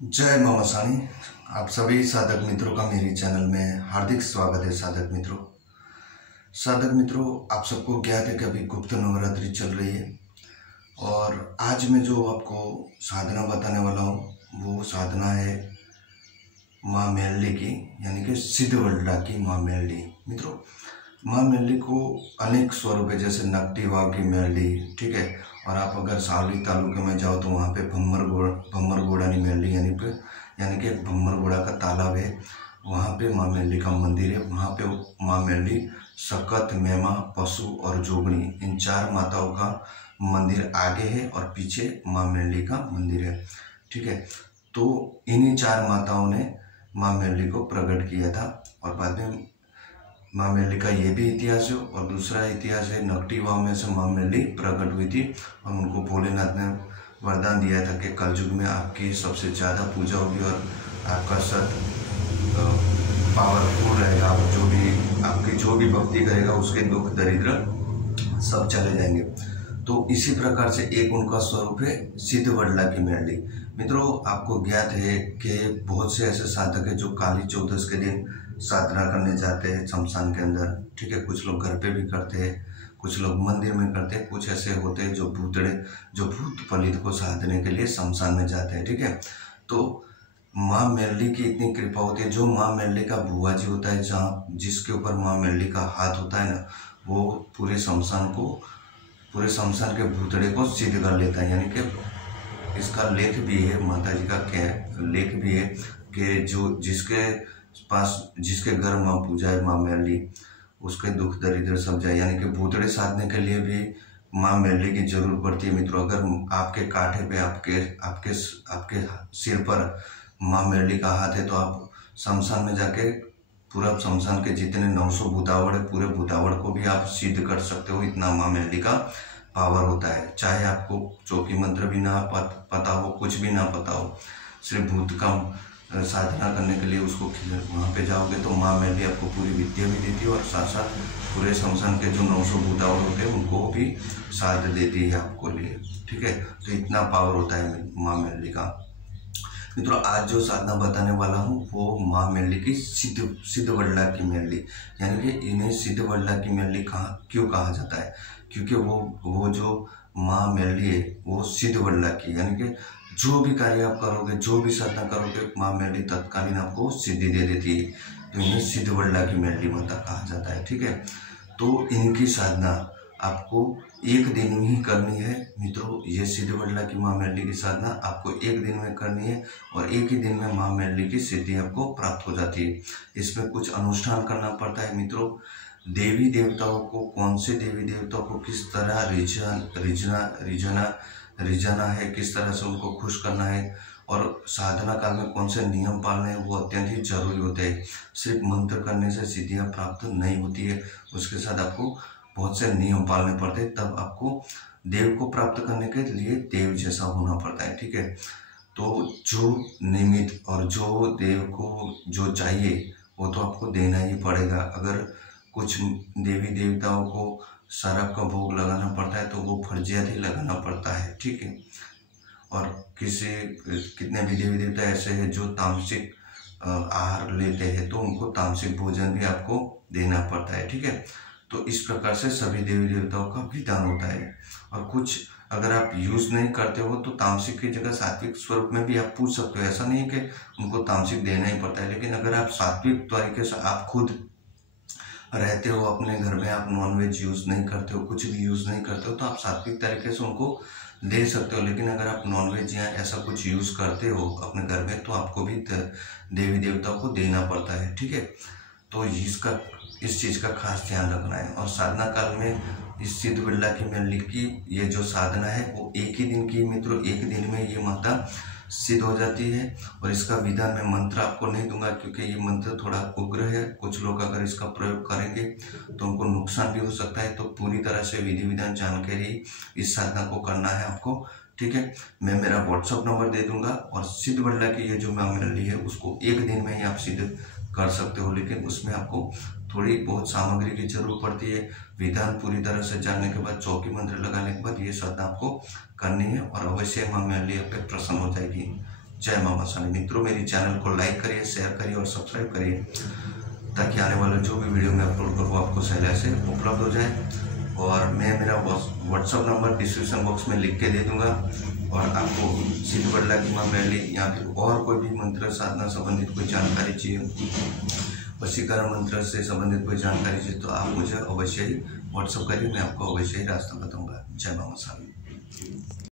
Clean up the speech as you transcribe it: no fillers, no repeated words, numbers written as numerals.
जय मामा सानी। आप सभी साधक मित्रों का मेरी चैनल में हार्दिक स्वागत है। साधक मित्रों, आप सबको ज्ञात है कि अभी गुप्त नवरात्रि चल रही है और आज मैं जो आपको साधना बताने वाला हूँ वो साधना है माँ मेल्ली की, यानी कि सिद्धवल्डा की माँ मेल्ली। मित्रों, माँ मेल्ली को अनेक स्वरूप है, जैसे नकटी वाव की मेल्ली, ठीक है। और आप अगर सावली तालुके में जाओ तो वहाँ पे भम्मरगोड़ानी मेल्ली यानी कि भम्मरगोड़ा का तालाब है, वहाँ पे माँ मेल्ली का मंदिर है। वहाँ पे माँ मेल्ली, सकत, मेमा, पशु और जोगनी, इन चार माताओं का मंदिर आगे है और पीछे माँ मेल्ली का मंदिर है, ठीक है। तो इन्हीं चार माताओं ने माँ मेल्ली को प्रकट किया था और बाद में माँ मेल्ली का ये भी इतिहास है। और दूसरा इतिहास है, नकटी वाव में से माँ मेल्ली प्रकट हुई थी और उनको भोलेनाथ ने वरदान दिया था कि कलयुग में आपकी सबसे ज़्यादा पूजा होगी और आपका सत पावरफुल रहेगा। आपकी जो भी भक्ति करेगा उसके दुख दरिद्र सब चले जाएंगे। तो इसी प्रकार से एक उनका स्वरूप है सिद्धवल्डा की मेल्ली। मित्रों, आपको ज्ञात है कि बहुत से ऐसे साधक हैं जो काली चौदस के दिन साधना करने जाते हैं शमशान के अंदर, ठीक है। कुछ लोग घर पे भी करते हैं, कुछ लोग मंदिर में करते हैं, कुछ ऐसे होते हैं जो भूत पलित को साधने के लिए शमशान में जाते हैं, ठीक है। तो माँ मेल्ली की इतनी कृपा होती है, जो माँ मेल्ली का बुआ जी होता है, जिसके ऊपर माँ मेल्ली का हाथ होता है ना, वो पूरे शमशान के भूतड़े को सिद्ध कर लेता है। यानी कि इसका लेख भी है, माता जी का लेख भी है कि जिसके घर माँ पूजा है माँ मेल्ली, उसके दुख दरिद्र सब जाए। यानी कि भूतड़े साधने के लिए भी माँ मेल्ली की जरूर पड़ती है। मित्रों, अगर आपके कांठे पे आपके सिर पर माँ मेल्ली का हाथ है तो आप शमशान में जाके पूरा शमशान के जितने 900 भूतावड़ है, पूरे भूतावड़ को भी आप सिद्ध कर सकते हो। इतना माँ मेल्ली का पावर होता है। चाहे आपको चौकी मंत्र भी ना पता हो, कुछ भी ना पता हो, सिर्फ भूत का साधना करने के लिए उसको वहाँ पे जाओगे तो माँ मेल्ली आपको पूरी विद्या भी देती है और साथ साथ पूरे शमशान के जो 900 भूतावड़ होते हैं उनको भी साथ देती है आपको लिए, ठीक है। तो इतना पावर होता है माँ मेल्ली का। मित्रों, आज जो साधना बताने वाला हूँ वो माँ मेल्ली की सिद्धवल्डा की मेल्ली, यानी कि इन्हें सिद्धवल्डा की मेल्ली क्यों कहा जाता है, क्योंकि वो जो माँ मेल्ली है वो सिद्धवल्डा की, यानी कि जो भी कार्य आप करोगे, जो भी साधना करोगे, माँ मेल्ली तत्कालीन आपको सिद्धि दे देती है। तो इन्हें सिद्धवल्डा की मेल्ली माता कहा जाता है, ठीक है। तो इनकी साधना आपको एक दिन में ही करनी है। मित्रों, ये सिद्धवल्डा की माँ मेल्ली की साधना आपको एक दिन में करनी है और एक ही दिन में माँ मेल्ली की सिद्धि आपको प्राप्त हो जाती है। इसमें कुछ अनुष्ठान करना पड़ता है। मित्रों, देवी देवताओं को, कौन से देवी देवताओं को किस तरह रिझाना है, किस तरह से उनको खुश करना है और साधना काल में कौन से नियम पालने हैं, वो अत्यंत ही जरूरी होते हैं। सिर्फ मंत्र करने से सिद्धियाँ प्राप्त नहीं होती है, उसके साथ आपको बहुत से नियम पालने पड़ते हैं, तब आपको देव को प्राप्त करने के लिए देव जैसा होना पड़ता है, ठीक है। तो जो निमित्त और जो देव को जो चाहिए वो तो आपको देना ही पड़ेगा। अगर कुछ देवी देवताओं को शराब का भोग लगाना पड़ता है तो वो फर्जियात ही लगाना पड़ता है, ठीक है। और कितने भी देवी देवता ऐसे हैं जो तामसिक आहार लेते हैं तो उनको तामसिक भोजन भी आपको देना पड़ता है, ठीक है। तो इस प्रकार से सभी देवी देवताओं का विधान होता है। और कुछ अगर आप यूज नहीं करते हो तो तामसिक की जगह सात्विक स्वरूप में भी आप पूछ सकते हो। ऐसा नहीं है कि उनको तामसिक देना ही पड़ता है, लेकिन अगर आप सात्विक तरीके से आप खुद रहते हो अपने घर में, आप नॉनवेज यूज नहीं करते हो, कुछ भी यूज नहीं करते हो, तो आप सात्विक तरीके से उनको दे सकते हो। लेकिन अगर आप नॉनवेज या ऐसा कुछ यूज करते हो अपने घर में तो आपको भी देवी देवताओं को देना पड़ता है, ठीक है। तो इस चीज़ का खास ध्यान रखना है। और साधना काल में इस सिद्धवल्डा की मेल्ली की ये जो साधना है वो एक ही दिन की। मित्रों, एक दिन में ये माता सिद्ध हो जाती है। और इसका विधान मैं मंत्र आपको नहीं दूंगा क्योंकि ये मंत्र थोड़ा उग्र है। कुछ लोग अगर इसका प्रयोग करेंगे तो उनको नुकसान भी हो सकता है। तो पूरी तरह से विधि विधान जानकारी इस साधना को करना है आपको, ठीक है। मैं मेरा व्हाट्सअप नंबर दे दूंगा और सिद्धवल्डा की ये जो माँ मेल्ली है उसको एक दिन में ही आप सिद्ध कर सकते हो, लेकिन उसमें आपको थोड़ी बहुत सामग्री की जरूरत पड़ती है। विधान पूरी तरह से जानने के बाद, चौकी मंत्र लगाने के बाद ये साधना आपको करनी है और अवश्य माँ मेल्ली आप पे प्रसन्न हो जाएगी। जय मां मसानी। मित्रों, मेरी चैनल को लाइक करिए, शेयर करिए और सब्सक्राइब करिए, ताकि आने वाला जो भी वीडियो मैं अपलोड करूँ आपको सहले से उपलब्ध हो जाए। और मैं मेरा व्हाट्सअप नंबर डिस्क्रिप्शन बॉक्स में लिख के दे दूंगा, और आपको सिद्ध बडला की मां मैली या फिर और कोई भी मंत्र साधना संबंधित कोई जानकारी चाहिए, वशीकरण मंत्र से संबंधित कोई जानकारी चाहिए, तो आप मुझे अवश्य ही व्हाट्सअप करिए, मैं आपको अवश्य ही रास्ता बताऊंगा। जय मां मसानी।